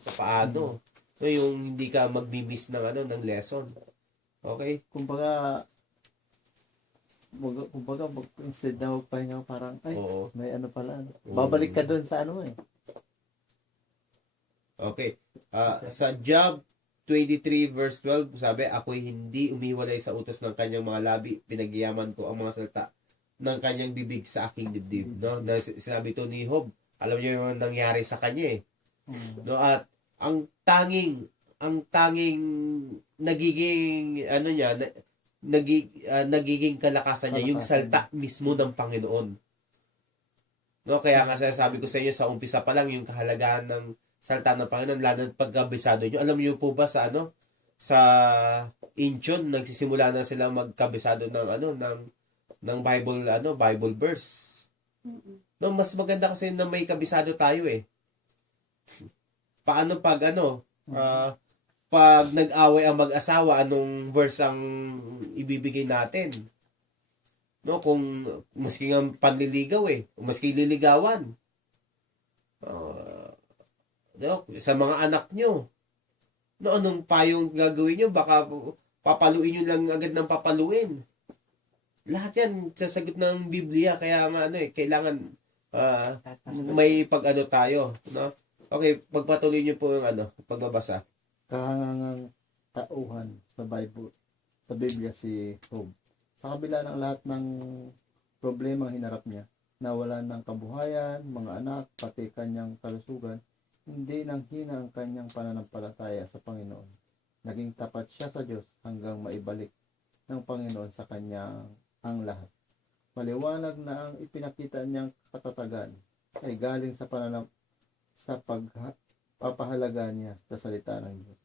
Paano? No, yung hindi ka magmi-miss ng ng lesson. Okay? Kumbaga, instead na magpahinga, parang, ay, Oo. may ano pala. Oo. Babalik ka dun sa ano eh. Okay. Sa Job 23 verse 12, sabi, ako'y hindi umiwalay sa utos ng kanyang mga labi, pinagyaman ko ang mga salita ng kanyang bibig sa aking dibdib. No? Na sinabi to ni Job, alam niyo yung nangyari sa kanya eh. No, at ang tanging nagiging niya nagiging kalakasan niya yung salita mismo ng Panginoon. No, kaya nga sabi ko sa inyo sa umpisa pa lang yung kahalagahan ng salita ng Panginoon, lalo na pagkabisado niyo. Alam niyo po ba sa sa Incheon nagsisimula na sila magkabisado ng Bible verse. No, mas maganda kasi na may kabisado tayo eh. Paano pag pag nag-away ang mag-asawa, anong verse ang ibibigay natin? No, kung maski nga panliligaw maski liligawan. No, sa mga anak nyo. No, anong payong gagawin nyo? Baka papaluin nyo lang agad ng papaluin. Lahat yan sasagot ng Biblia, kaya nga kailangan may tayo, no? Okay, pagpatuloy niyo po yung pagbabasa. Kahangangang tauhan sa Bible, sa Biblia si Job. Sa kabila ng lahat ng problema hinarap niya, nawalan ng kabuhayan, mga anak, pati kanyang kalusugan, hindi nang hina ang kanyang pananampalataya sa Panginoon. Naging tapat siya sa Diyos hanggang maibalik ng Panginoon sa kanya ang lahat. Maliwanag na ang ipinakita niyang katatagan ay galing sa pagpapahalaga niya sa salita ng Diyos.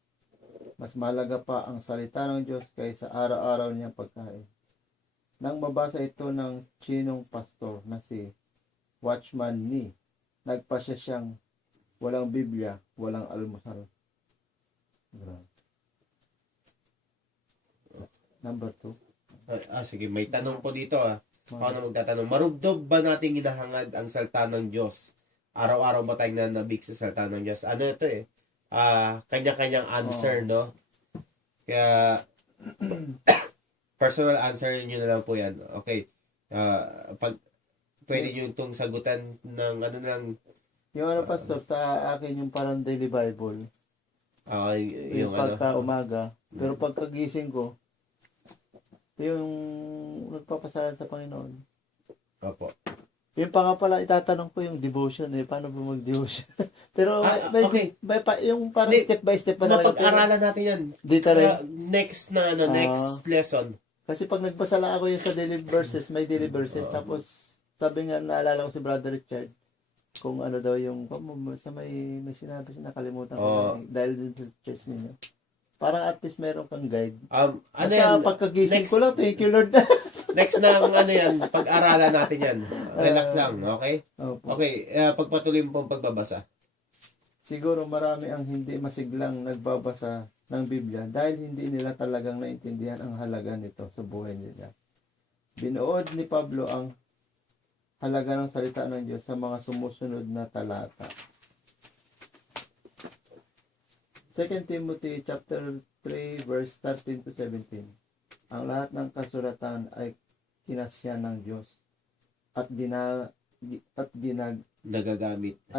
Mas mahalaga pa ang salita ng Diyos kaysa araw-araw niyang pagkain. Nang mabasa ito ng Chinong pastor na si Watchman Nee, nagpasya siyang walang Biblia, walang almusal. Number 2. Sige, may tanong po dito Paano magtatanong? Marugdog ba nating hinahangad ang salita ng Diyos? Araw-araw ba tayong nanabik sa salita ng Diyos? Ano ito kanya-kanyang answer, no? Kaya, personal answer nyo na lang po yan. Okay. Pag pwede nyo itong sagutan ng yung pastor, sa akin yung parang daily Bible. Yung pagka umaga. Pero pagkagising ko, yung nagpapasalan sa Panginoon. Opo. Yung pa nga pala, itatanong ko yung devotion Paano ba mag-devotion? Pero okay. Yung parang step by step pa talaga. Mapag-aralan natin yan. Dito rin. Next next lesson. Kasi pag nagbasa lang ako yung sa daily verses, may daily verses. Tapos, sabi nga, naalala ko si Brother Richard, kung ano daw yung, sa may sinabi siya, nakalimutan ko. Dahil dun sa church ninyo. Parang at least meron kang guide. Pagkagising ko lang, thank you Lord. Next na yan, pag-aralan natin yan. Relax lang, okay? Okay, pagpatuloy mo pong pagbabasa. Siguro marami ang hindi masiglang nagbabasa ng Biblia dahil hindi nila talagang naintindihan ang halaga nito sa buhay nila. Binuod ni Pablo ang halaga ng salita ng Diyos sa mga sumusunod na talata. 2 Timothy chapter 3 verse 13 to 17. Ang lahat ng kasulatan ay kinasya ng Diyos at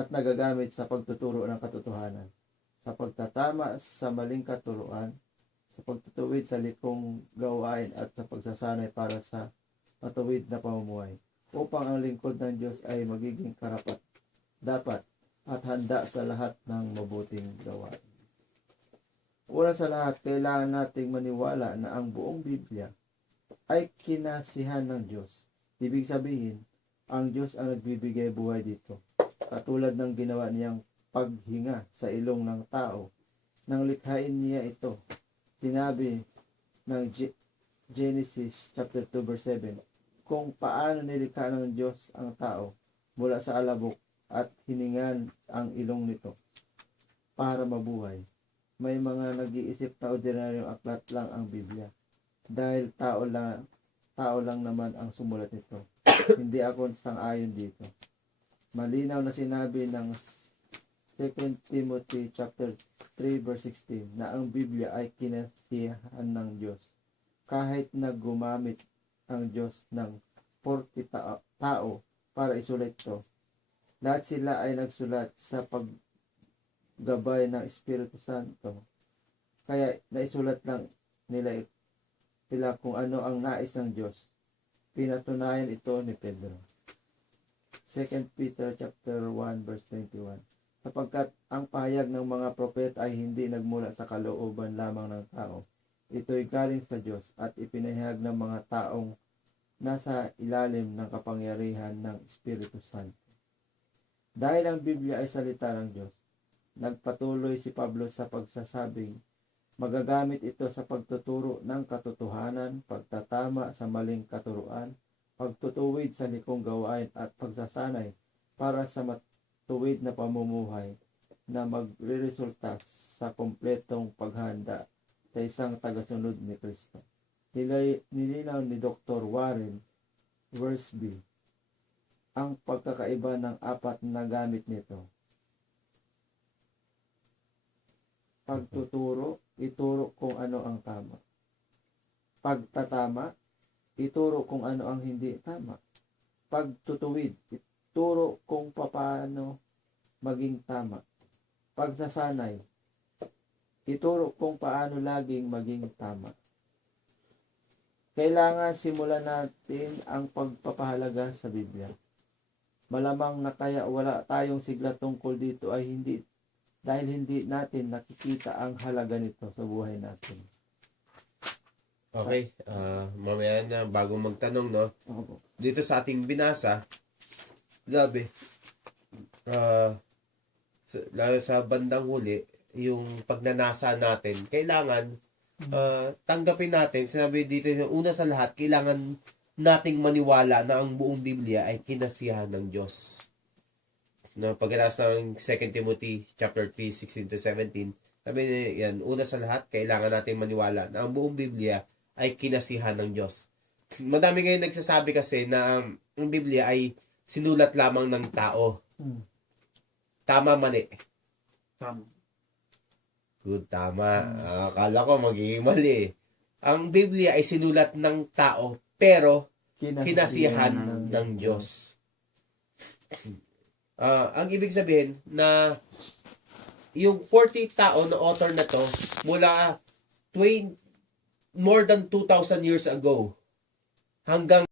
nagagamit sa pagtuturo ng katotohanan, sa pagtatama sa maling katuruan, sa pagtutuwid sa likong gawain at sa pagsasanay para sa matuwid na pamumuhay, upang ang lingkod ng Diyos ay magiging karapat dapat at handa sa lahat ng mabuting gawain. Una sa lahat, kailangan nating maniwala na ang buong Biblia ay kinasihan ng Diyos. Ibig sabihin, ang Diyos ang nagbibigay buhay dito. Katulad ng ginawa niyang paghinga sa ilong ng tao. Nang likhain niya ito, sinabi ng Genesis chapter 2 verse 7, kung paano nilikha ng Diyos ang tao mula sa alabok at hiningan ang ilong nito para mabuhay. May mga nag-iisip na ordinaryong aklat lang ang Biblia. Dahil tao lang naman ang sumulat nito. Hindi ako sang-ayon dito. Malinaw na sinabi ng 2 Timothy chapter 3 verse 16 na ang Biblia ay kinasiyahan ng Diyos. Kahit na gumamit ang Diyos ng 40 tao para isulat ito, lahat sila ay nagsulat sa paggabay ng Espiritu Santo. Kaya naisulat lang nila kung ano ang nais ng Diyos. Pinatunayan ito ni Pedro. 2 Peter chapter 1 verse 21. Sapagkat ang pahayag ng mga propeta ay hindi nagmula sa kalooban lamang ng tao. Ito'y galing sa Diyos at ipinahayag ng mga taong nasa ilalim ng kapangyarihan ng Espiritu Santo. Dahil ang Biblia ay salita ng Diyos, nagpatuloy si Pablo sa pagsasabing, magagamit ito sa pagtuturo ng katotohanan, pagtatama sa maling katuruan, pagtutuwid sa likong gawain at pagsasanay para sa matuwid na pamumuhay na magreresulta sa kompletong paghanda sa isang tagasunod ni Kristo. Nilinaw ni Dr. Warren Wiersbe ang pagkakaiba ng apat na gamit nito. Pagtuturo, ituro kung ano ang tama. Pagtatama, ituro kung ano ang hindi tama. Pagtutuwid, ituro kung paano maging tama. Pagsasanay, ituro kung paano laging maging tama. Kailangan simulan natin ang pagpapahalaga sa Biblia. Malamang na kaya wala tayong sigla tungkol dito ay dahil hindi natin nakikita ang halaga nito sa buhay natin. Okay, mamaya na bago magtanong, no? Dito sa ating binasa, grabe, lalo sa bandang huli, yung pagnanasa natin, kailangan tanggapin natin, sinabi dito, una sa lahat, kailangan nating maniwala na ang buong Biblia ay kinasiyahan ng Diyos. No, pagkatapos ng 2 Timothy chapter 3, 16-17, sabi niya yan, una sa lahat, kailangan nating maniwala na ang buong Biblia ay kinasiyahan ng Diyos. Madami ngayon nagsasabi kasi na ang Biblia ay sinulat lamang ng tao. Tama, mali? Tama. Good, tama. Akala ko magiging mali. Ang Biblia ay sinulat ng tao, pero kinasiyahan ng Diyos. Ang ibig sabihin na yung 40 tao na author na to mula more than 2,000 years ago hanggang